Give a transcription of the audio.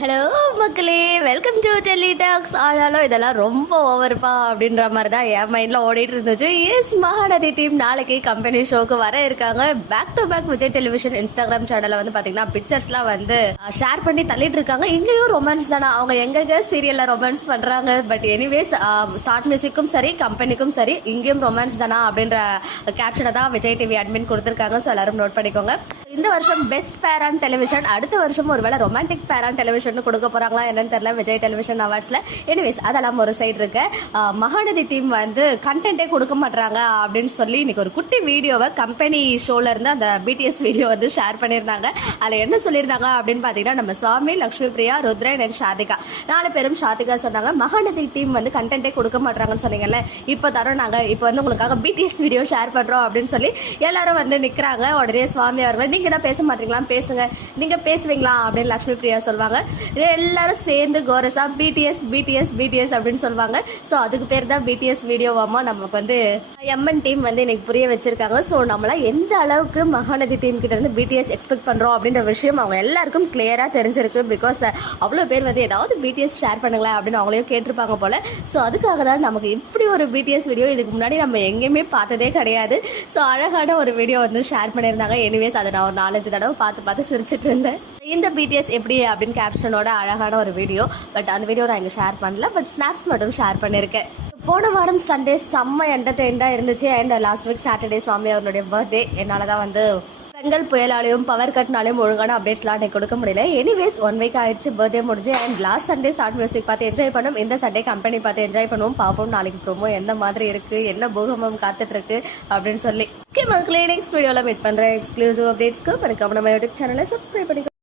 Hello மக்களே, welcome to Delhi tax. ஆனாலும் இதெல்லாம் ரொம்ப ஓவர்ப்பா அப்படின்ற மாதிரி தான் என் மைண்டில் ஓடிட்டு இருந்துச்சு. எஸ், மகாநதி டீம் நாளைக்கு கம்பெனி ஷோக்கு வர இருக்காங்க. Back to back Vijay television Instagram சேனலில் வந்து பார்த்தீங்கன்னா பிக்சர்ஸ்லாம் வந்து ஷேர் பண்ணி தள்ளிட்டு இருக்காங்க. இங்கேயும் ரொமான்ஸ் தானே, அவங்க எங்கெங்க சீரியலில் ரொமான்ஸ் பண்ணுறாங்க. பட் எனிவேஸ், ஸ்டார்ட் மியூசிக்கும் சரி கம்பெனிக்கும் சரி இங்கேயும் ரொமான்ஸ் தானா அப்படின்ற கேப்ஷனை தான் விஜய் டிவி அட்மின் கொடுத்துருக்காங்க. ஸோ எல்லாரும் நோட் பண்ணிக்கோங்க. இந்த வருஷம் பெஸ்ட் பேர் ஆன் டெலிவிஷன், அடுத்த வருஷம் ஒருவேளை ரொமான்டிக் பேர் ஆன் டெலிவிஷன் கொடுக்க போறாங்களா என்னன்னு தெரியல விஜய் டெலிவிஷன் அவார்ட்ஸ்ல. எனிவேஸ், அதெல்லாம் ஒரு சைடு இருக்கு. மகாநதி டீம் வந்து கண்டென்ட்டே கொடுக்க மாட்டாங்க அப்படின்னு சொல்லி இன்னைக்கு ஒரு குட்டி வீடியோவை கம்பெனி ஷோல இருந்து அந்த பிடிஎஸ் வீடியோ வந்து ஷேர் பண்ணியிருந்தாங்க. அதில் என்ன சொல்லியிருந்தாங்க அப்படின்னு பார்த்தீங்கன்னா, நம்ம சுவாமி, லக்ஷ்மி பிரியா, ருத்ரன் அண்ட் ஷாதிகா 4 பேரும் ஷாதிகா சொன்னாங்க, மகாநதி டீம் வந்து கண்டென்ட்டே கொடுக்க மாட்டாங்கன்னு சொன்னீங்கல்ல, இப்போ தரோம் நாங்கள், இப்போ வந்து உங்களுக்காக பிடிஎஸ் வீடியோ ஷேர் பண்றோம் அப்படின்னு சொல்லி எல்லாரும் வந்து நிற்கிறாங்க. உடனே சுவாமி அவர்கள், நீங்க தான் பேச மாட்டீங்களா, பேசுங்க, நீங்க பேசுவீங்களா அப்படின்னு லக்ஷ்மி பிரியா சொல்வாங்க. எல்லாரும் சேர்ந்து கோரஸா பிடிஎஸ் பிடிஎஸ் பிடிஎஸ் அப்படின்னு சொல்லுவாங்க. ஸோ அதுக்கு பேர் தான் பிடிஎஸ் வீடியோவாமா நமக்கு வந்து எம்என் டீம் வந்து இன்னைக்கு புரிய வச்சிருக்காங்க. ஸோ நம்மள எந்த அளவுக்கு மகாநதி டீம் கிட்ட இருந்து பிடிஎஸ் எக்ஸ்பெக்ட் பண்றோம் அப்படின்ற விஷயம் அவங்க எல்லாருக்கும் கிளியரா தெரிஞ்சிருக்கு. பிகாஸ் அவ்வளோ பேர் வந்து ஏதாவது பிடிஎஸ் ஷேர் பண்ணுங்களேன் அப்படின்னு அவங்களையும் கேட்டிருப்பாங்க போல. ஸோ அதுக்காக தான் நமக்கு இப்படி ஒரு பிடிஎஸ் வீடியோ இதுக்கு முன்னாடி நம்ம எங்கேயுமே பார்த்ததே கிடையாது. ஸோ அழகான ஒரு வீடியோ வந்து ஷேர் பண்ணியிருந்தாங்க. எனிவேஸ், அதை நான் ஒரு 4-5 தடவை பார்த்து சிரிச்சிட்டு இருந்தேன். இந்த பிடிஎஸ் எப்படி அப்படின்னு கேப்ஷனோட அழகான ஒரு வீடியோ. பட் அந்த வீடியோ நான் இங்கே ஷேர் பண்ணல, பட் ஸ்னாப்ஸ் மட்டும் ஷேர் பண்ணியிருக்கேன். போன வாரம் சண்டே செம்ம என்டர்டெயின்டாக இருந்துச்சு. அண்ட் லாஸ்ட் வீக் சாட்டர்டே சுவாமி அவருடைய பர்த்டே. என்னால் தான் வந்து பெங்கல் புயலாலையும் பவர் கட்னாலையும் ஒழுங்கான அப்டேட்ஸ்லாம் எனக்கு கொடுக்க முடியல. எனிவேஸ், 1 வீக் ஆயிடுச்சு பர்த்டே முடிஞ்சு. And last Sunday start music பார்த்து என்ஜாய் பண்ணும். இந்த சண்டே கம்பெனி பார்த்து என்ஜாய் பண்ணுவோம். பார்ப்போம் நாளைக்கு ப்ரோமோ எந்த மாதிரி இருக்கு, என்ன பூகம்பம் காத்துட்டு இருக்கு அப்படின்னு சொல்லி. ஓகே மக்களே, நெக்ஸ்ட் வீடியோவில் மீட் பண்ணுறேன். எக்ஸ்க்ளூசிவ் அப்டேட்ஸ்க்கு மறக்காம நம்ம யூடியூப் சேனலை சப்ஸ்கிரைப் பண்ணிக்கோ.